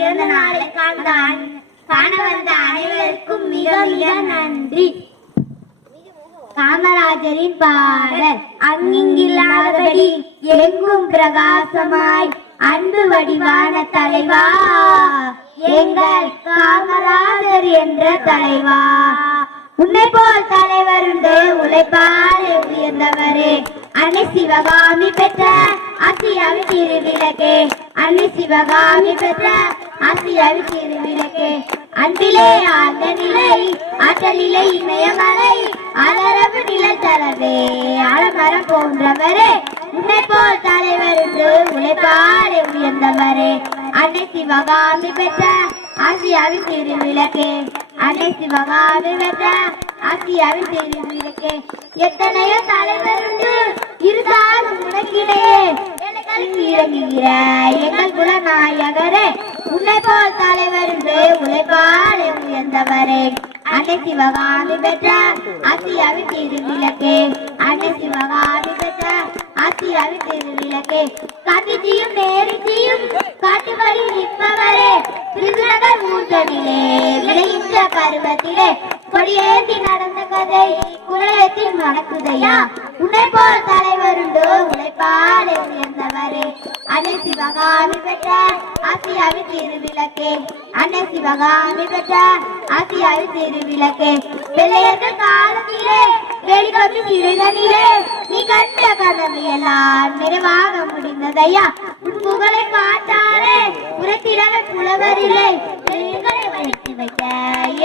பிறந்த நாளை காண வந்த அனைவருக்கும் மிக மிக நன்றி. காமராஜரின் பாடல். அங்கில்லாதபடி எங்கும் பிரகாசமாய் அன்பு வடிவான தலைவா, எங்கள் காமராஜர் என்ற தலைவா. உன்னை போல் தலைவர் உண்டு, உழைப்பாலே உயர்ந்தவரே. அன்னை சிவகாமி பெற்ற ஆசியாவின் திருவிளக்கே, அன்னை சிவகாமி பெற்ற ஆசியாவின் திருவிளக்கே. அன்பிலே ஆழ்ந்த நிலை, ஆற்றலிலே இமயமலை, ஆதரவு நிழல் தரவே ஆலமரம் போன்றவரே. உன்னை போல் தலைவர் உண்டு, உழைப்பாலே உயர்ந்தவரே. அன்னை சிவகாமி பெற்ற ஆசியாவின் திருவிளக்கே, அன்னை சிவகாமி பெற்ற ஆசியாவின் திருவிளக்கே. எத்தனையோ தலைவர் உண்டு, இருந்தாலும் உனக்கிடையே இறங்குகிற எங்கள் குலநாயகரே. உன்னை போல் தலைவர் உண்டு, உழைப்பாலே உயர்ந்தவரே. அன்னை சிவகாமி பெற்ற ஆசியாவின் திருவிளக்கே, அன்னை சிவகாமி பெற்ற ஆசியாவின் திருவிளக்கே. காந்திஜியும் நேருஜியும் காட்டு வழி நிற்பவரே. திருநகர் ஊர்களிலே விளைகின்ற பருவத்திலே கொடியேற்றி நடந்த கதை குலையத்தில் மணக்குதையா. உன்னை போல் தலைவர் உண்டு, உழைப்பாலே உயர்ந்தவரே. அன்னை சிவகாமி பெற்ற ஆசியாவின் திருவிளக்கே, அன்னை சிவகாமி பெற்ற ஆசியாவின் திருவிளக்கே. வெள்ளையர்கள் காலத்திலே வெளிக்கொண்டு சிறுதனிலே நீ கண்ட கனவு எல்லாம் நிறைவாக முடிந்ததையா. உன் புகழை பாட்டாலே உரைத்திடவே புலவரில்லை, பெண்களை வைத்து வைக்க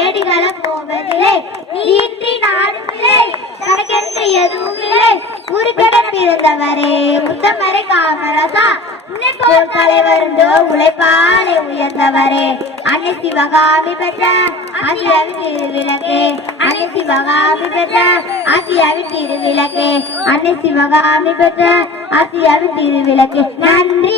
ஏடிகளை போவதில்லை. நீ இன்றி நாடும் இல்லை, தனக்கென்று எதுவும் இல்லை. ஊருக்கடன் பிறந்தவரே முத்தமரை காமராசா. உன்னை போல் தலைவர் உண்டு, உழைப்பாலே உயர்ந்தவரே. அன்னை சிவகாமி பெற்ற ஆசியாவின் திருவிளக்கே, அன்னை சிவகாமி பெற்ற ஆசியாவின் திருவிளக்கே, அன்னை சிவகாமி பெற்ற ஆசியாவின் திருவிளக்கே. நன்றி.